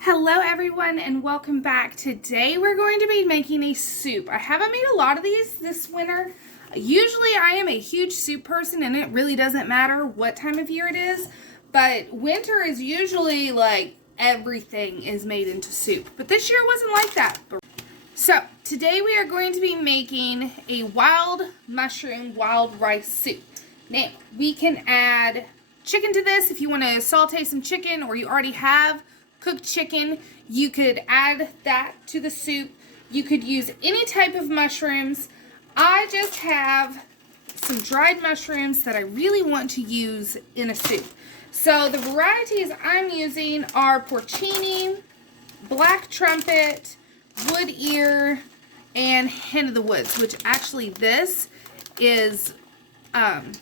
Hello everyone and welcome back. Today we're going to be making a soup. I haven't made a lot of these this winter. Usually I am a huge soup person and it really doesn't matter what time of year it is, but winter is usually like everything is made into soup. But this year wasn't like that. So today we are going to be making a wild mushroom wild rice soup. Now we can add chicken to this if you want to saute some chicken, or you already have cooked chicken. You could add that to the soup. You could use any type of mushrooms. I just have some dried mushrooms that I really want to use in a soup. So the varieties I'm using are porcini, black trumpet, wood ear, and hen of the woods, which actually this is,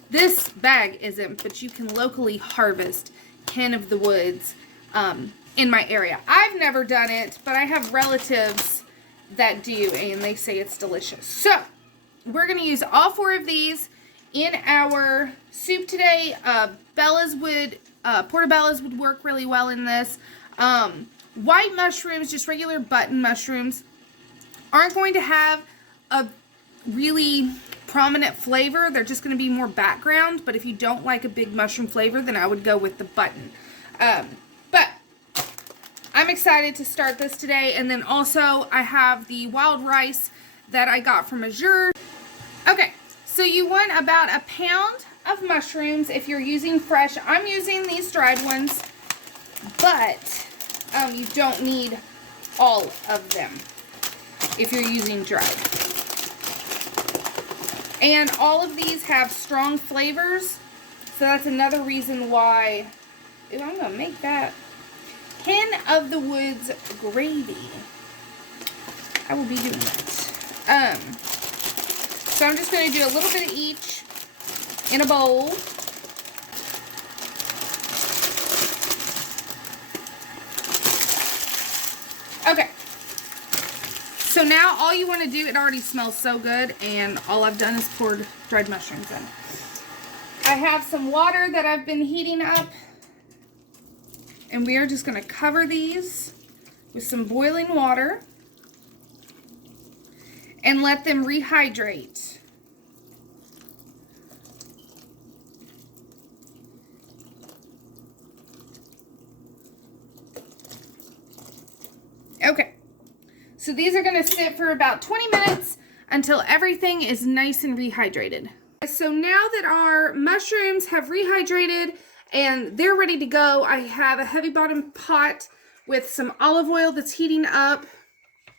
this bag isn't, but you can locally harvest hen of the woods in my area. I've never done it, but I have relatives that do, and they say it's delicious. So we're going to use all four of these in our soup today. Portobello's would work really well in this. White mushrooms, just regular button mushrooms, aren't going to have a really prominent flavor. They're just going to be more background, but if you don't like a big mushroom flavor, then I would go with the button. But I'm excited to start this today. And then also I have the wild rice that I got from Azure. Okay, so you want about a pound of mushrooms if you're using fresh. I'm using these dried ones, but you don't need all of them if you're using dried. And all of these have strong flavors, so that's another reason why. Ooh, I'm going to make that hen of the woods gravy. I will be doing that. So I'm just going to do a little bit of each in a bowl. Okay. So now all you want to do, it already smells so good, and all I've done is poured dried mushrooms in. I have some water that I've been heating up, and we are just going to cover these with some boiling water and let them rehydrate. Okay, so these are going to sit for about 20 minutes until everything is nice and rehydrated. So now that our mushrooms have rehydrated and they're ready to go, I have a heavy bottom pot with some olive oil that's heating up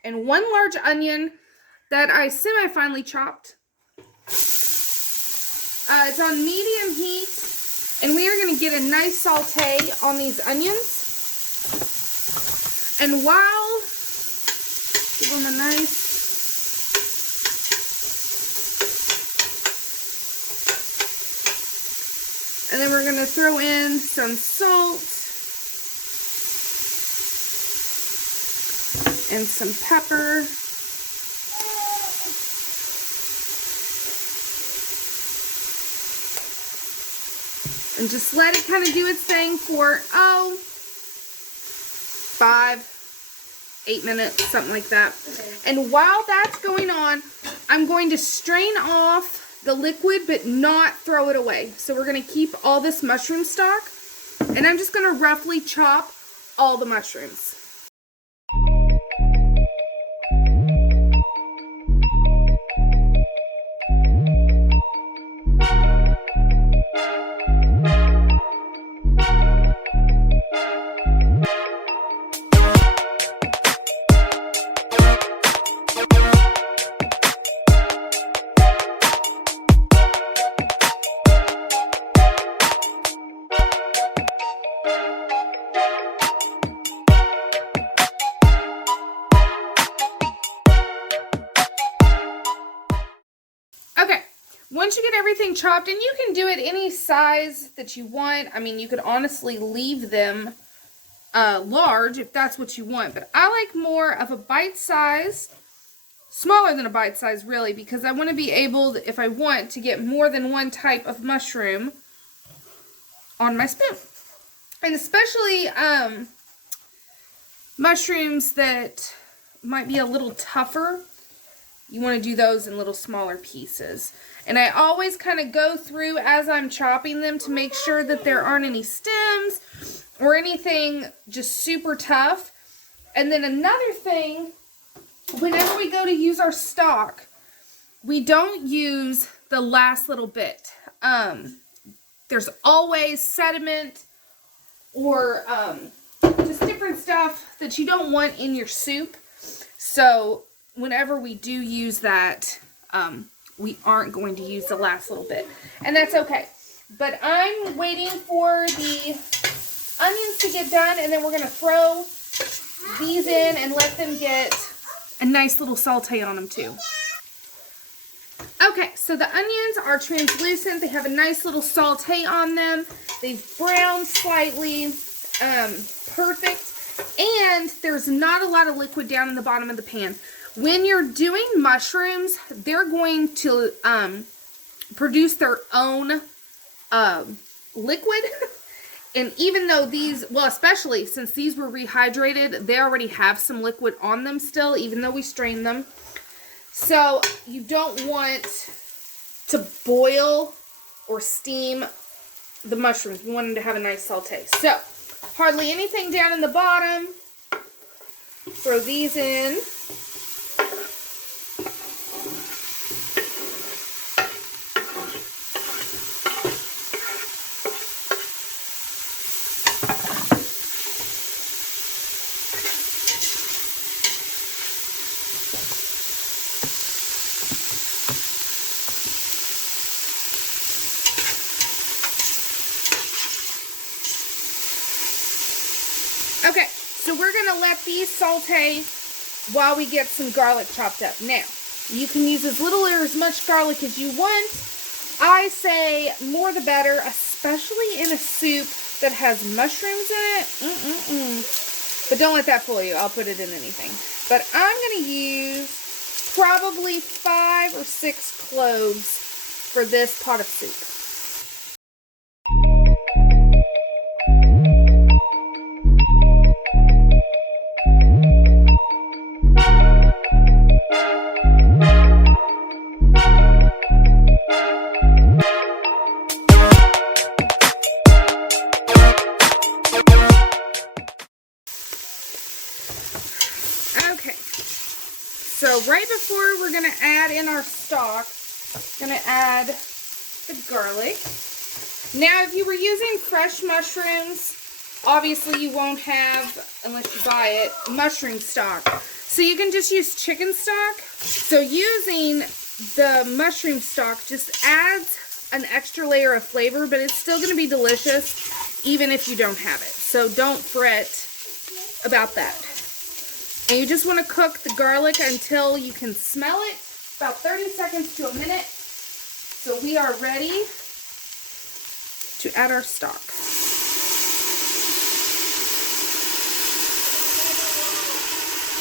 and one large onion that I semi-finely chopped. It's on medium heat, and we are going to get a nice saute on these onions. And while, give them a nice, and then we're going to throw in some salt and some pepper. And just let it kind of do its thing for, 5-8 minutes, something like that. And while that's going on, I'm going to strain off the liquid, but not throw it away. So we're going to keep all this mushroom stock, and I'm just going to roughly chop all the mushrooms. Okay, once you get everything chopped, and you can do it any size that you want. I mean, you could honestly leave them large if that's what you want, but I like more of a bite size, smaller than a bite size really, because I want to be able, if I want, to get more than one type of mushroom on my spoon. And especially mushrooms that might be a little tougher, you want to do those in little smaller pieces. And I always kind of go through as I'm chopping them to make sure that there aren't any stems or anything just super tough. And then another thing, whenever we go to use our stock, we don't use the last little bit. There's always sediment or just different stuff that you don't want in your soup. So whenever we do use that, we aren't going to use the last little bit. And that's okay. But I'm waiting for the onions to get done, and then we're going to throw these in and let them get a nice little saute on them too. Okay, so the onions are translucent. They have a nice little saute on them. They've browned slightly. Perfect. And there's not a lot of liquid down in the bottom of the pan. When you're doing mushrooms, they're going to produce their own liquid. And even though these, well, especially since these were rehydrated, they already have some liquid on them still, even though we strained them. So you don't want to boil or steam the mushrooms. You want them to have a nice saute. So hardly anything down in the bottom. Throw these in. Okay, so we're going to let these saute while we get some garlic chopped up. Now, you can use as little or as much garlic as you want. I say more the better, especially in a soup that has mushrooms in it. But don't let that fool you. I'll put it in anything. But I'm going to use probably 5 or 6 cloves for this pot of soup. So right before we're going to add in our stock, going to add the garlic. Now, if you were using fresh mushrooms, obviously you won't have, unless you buy it, mushroom stock. So you can just use chicken stock. So using the mushroom stock just adds an extra layer of flavor, but it's still going to be delicious even if you don't have it. So don't fret about that. And you just want to cook the garlic until you can smell it, about 30 seconds to a minute. So we are ready to add our stock.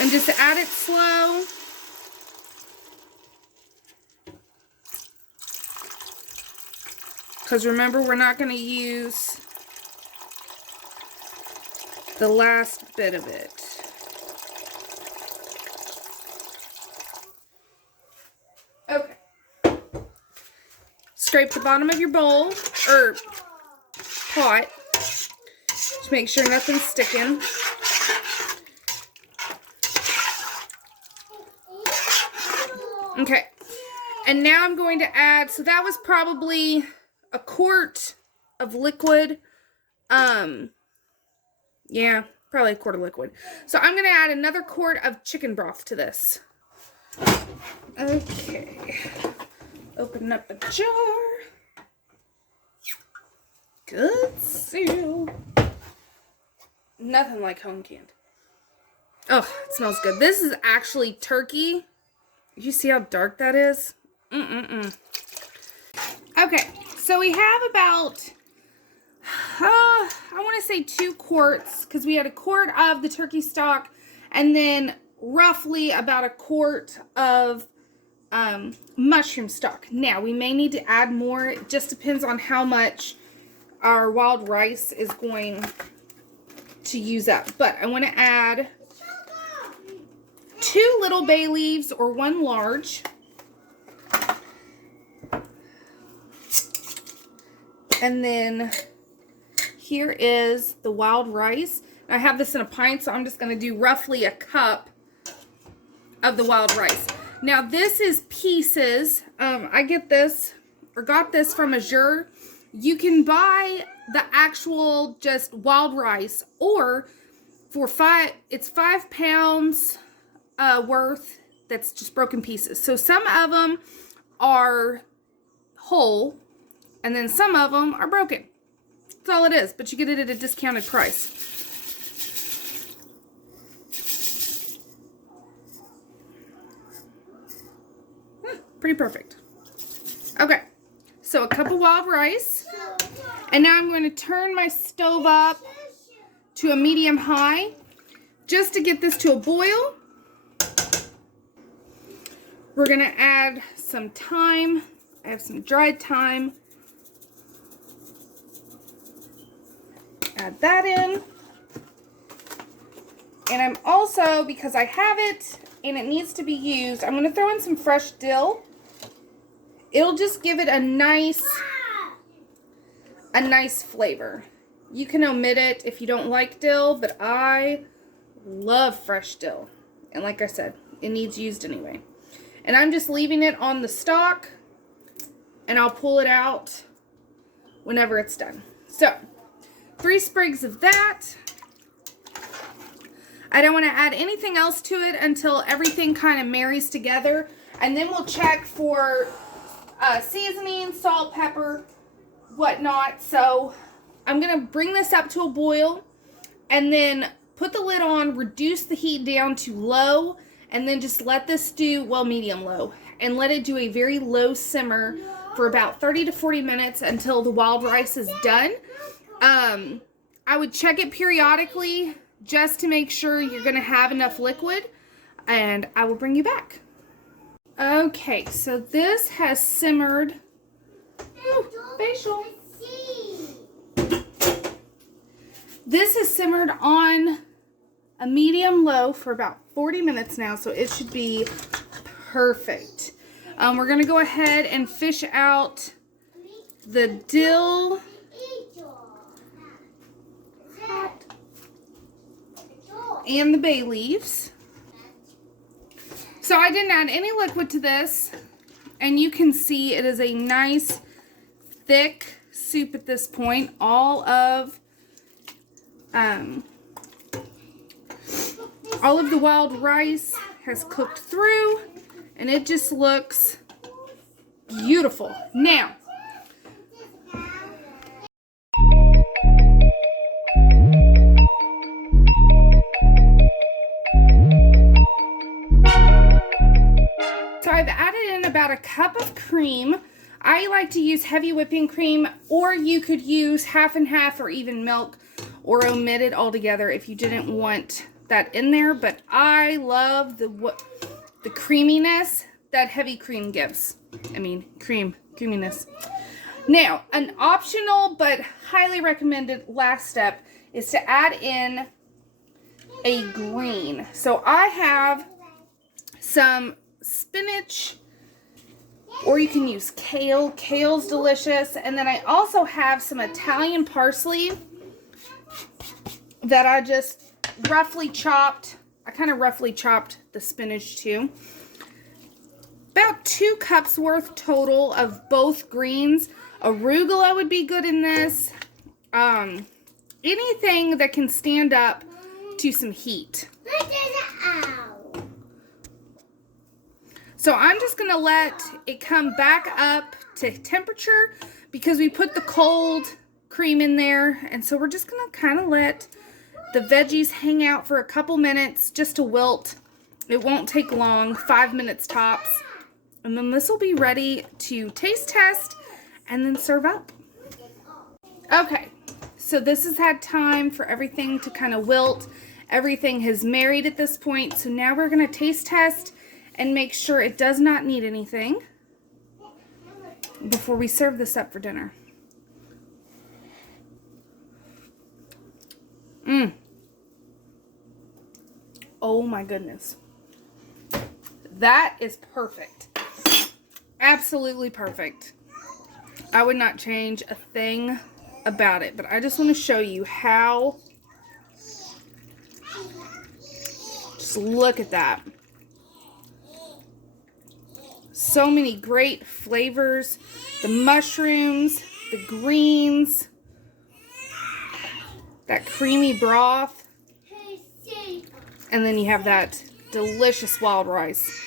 And just add it slow. Because remember, we're not going to use the last bit of it. Scrape the bottom of your bowl, or pot. Just make sure nothing's sticking. Okay. And now I'm going to add, so that was probably a quart of liquid. Yeah, probably a quart of liquid. So I'm going to add another quart of chicken broth to this. Okay. Open up a jar. Good seal. Nothing like home canned. Oh, it smells good. This is actually turkey. You see how dark that is? Okay, so we have about, I want to say 2 quarts, because we had a quart of the turkey stock, and then roughly about a quart of mushroom stock. Now, we may need to add more. It just depends on how much our wild rice is going to use up. But I want to add 2 little bay leaves or 1 large. And then here is the wild rice. I have this in a pint, so I'm just going to do roughly a cup of the wild rice. Now this is pieces. I get this or got this from Azure. You can buy the actual just wild rice, or for it's 5 pounds worth that's just broken pieces. So some of them are whole and then some of them are broken. That's all it is, but you get it at a discounted price. Pretty perfect. Okay, so a cup of wild rice, and now I'm going to turn my stove up to a medium high just to get this to a boil. We're going to add some thyme. I have some dried thyme. Add that in. And I'm also, because I have it and it needs to be used, I'm going to throw in some fresh dill. It'll just give it a nice flavor. You can omit it if you don't like dill, but I love fresh dill. And like I said, it needs used anyway. And I'm just leaving it on the stalk, and I'll pull it out whenever it's done. So, 3 sprigs of that. I don't want to add anything else to it until everything kind of marries together. And then we'll check for seasoning, salt, pepper, whatnot. So I'm going to bring this up to a boil and then put the lid on, reduce the heat down to low, and then just let this stew, well, medium low, and let it do a very low simmer for about 30 to 40 minutes until the wild rice is done. I would check it periodically just to make sure you're going to have enough liquid, and I will bring you back. Okay, so this has simmered. Ooh, facial. This is simmered on a medium low for about 40 minutes now, so it should be perfect. We're going to go ahead and fish out the dill and the bay leaves. So I didn't add any liquid to this, and you can see it is a nice thick soup at this point. All of the wild rice has cooked through, and it just looks beautiful. Now, so I've added in about a cup of cream. I like to use heavy whipping cream, or you could use half and half or even milk, or omit it altogether if you didn't want that in there. But I love the creaminess that heavy cream gives. I mean, creaminess. Now, an optional but highly recommended last step is to add in a green. So I have some spinach, or you can use kale. Kale's delicious. And then I also have some Italian parsley that I just roughly chopped. I kind of roughly chopped the spinach too. About 2 cups worth total of both greens. Arugula would be good in this. Anything that can stand up to some heat. So I'm just going to let it come back up to temperature because we put the cold cream in there. And so we're just going to kind of let the veggies hang out for a couple minutes just to wilt. It won't take long, 5 minutes tops. And then this will be ready to taste test and then serve up. Okay, so this has had time for everything to kind of wilt. Everything has married at this point. So now we're going to taste test and make sure it does not need anything before we serve this up for dinner. Oh my goodness. That is perfect. Absolutely perfect. I would not change a thing about it, but I just want to show you how. Just look at that. So many great flavors. The mushrooms, the greens, that creamy broth, and then you have that delicious wild rice.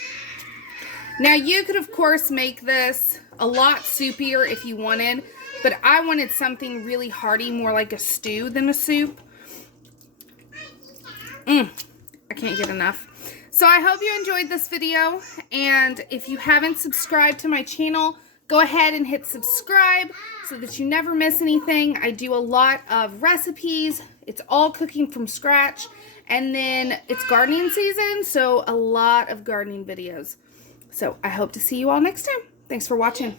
Now you could of course make this a lot soupier if you wanted, but I wanted something really hearty, more like a stew than a soup. I can't get enough. So I hope you enjoyed this video, and if you haven't subscribed to my channel, go ahead and hit subscribe so that you never miss anything. I do a lot of recipes. It's all cooking from scratch, and then it's gardening season, so a lot of gardening videos. So I hope to see you all next time. Thanks for watching.